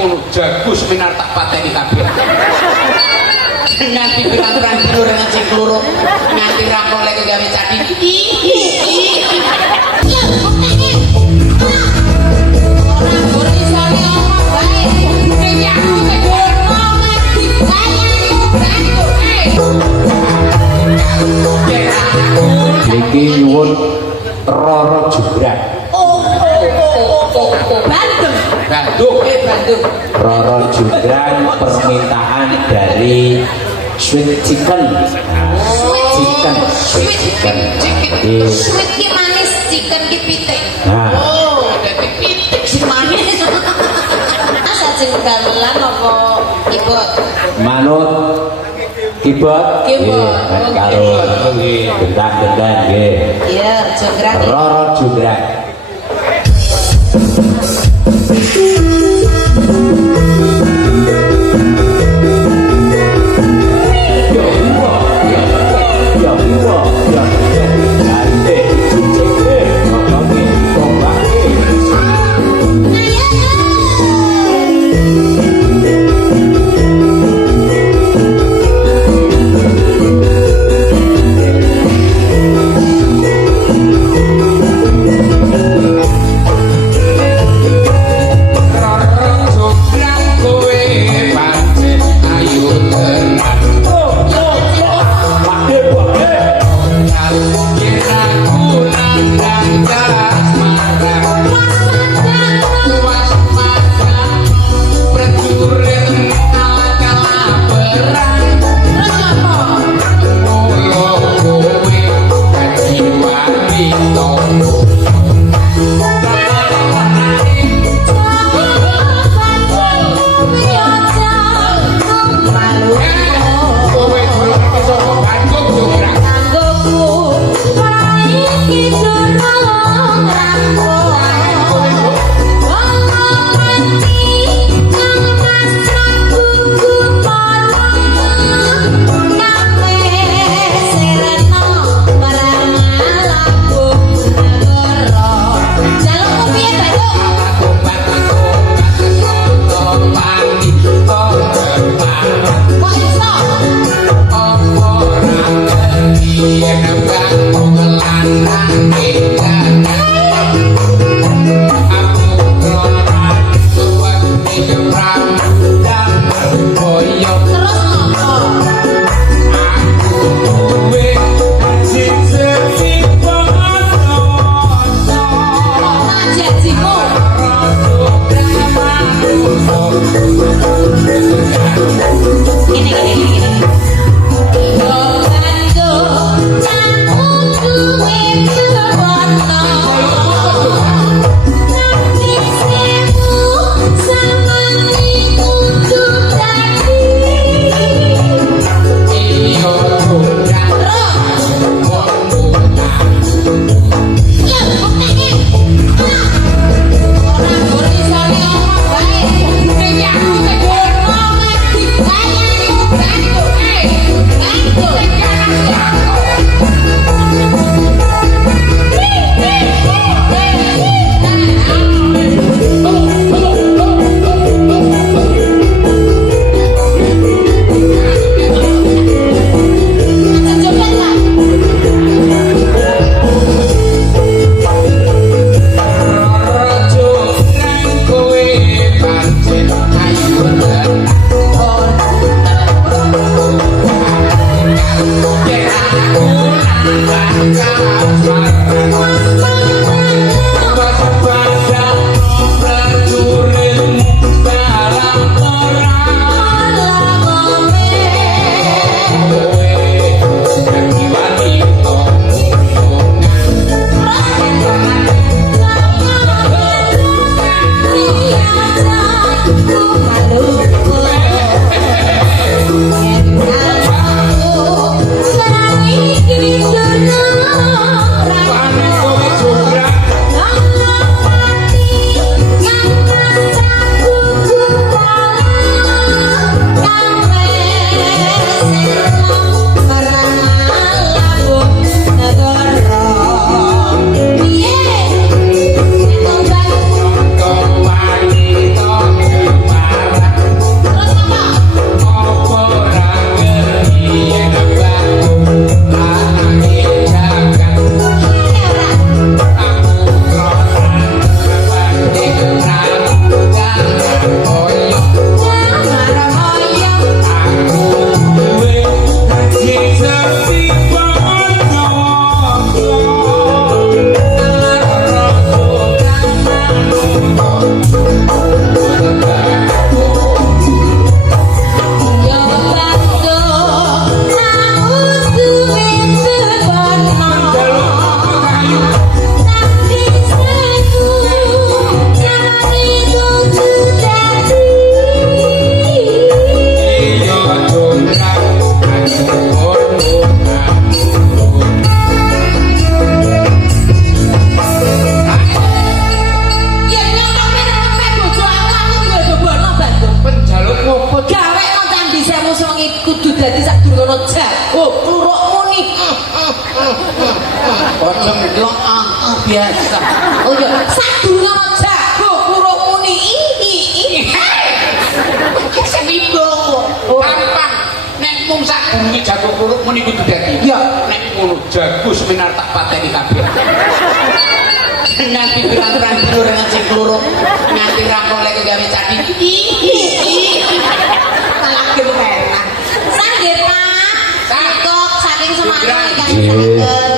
ngono jagus minar tak pateni kabeh. Nganti pirang-pirang dino dengan sing loro nganti rampung lek gawe cadi. Iki nyuwun Roro Jubran. Bandung. Bandung. Roro Jubran permintaan dari sweet chicken. Sweet chicken. Sweet ki manis, chicken ki pitik. Nah. Oh, dadi pitik sing manis. Sajeng damelan apa kibot? Manut kibot. Karo gendang-gendang nggih. Iya, jograk. Roro Jubran. ngono jago kluruk muni. Ojo ndelok biasa. Oh iya, sadurunge ono jago kluruk muni. Seminggu gampang nek mung sadurunge jago kuruk muni kudu dadi ya nek ngono jago seminar tak pateni kabeh nganti pirang-pirang dulur sing kluruk nganti rampung lek gawe candi Malah gemeteran. Sanggih Pak. Kok saking semangat Nggih.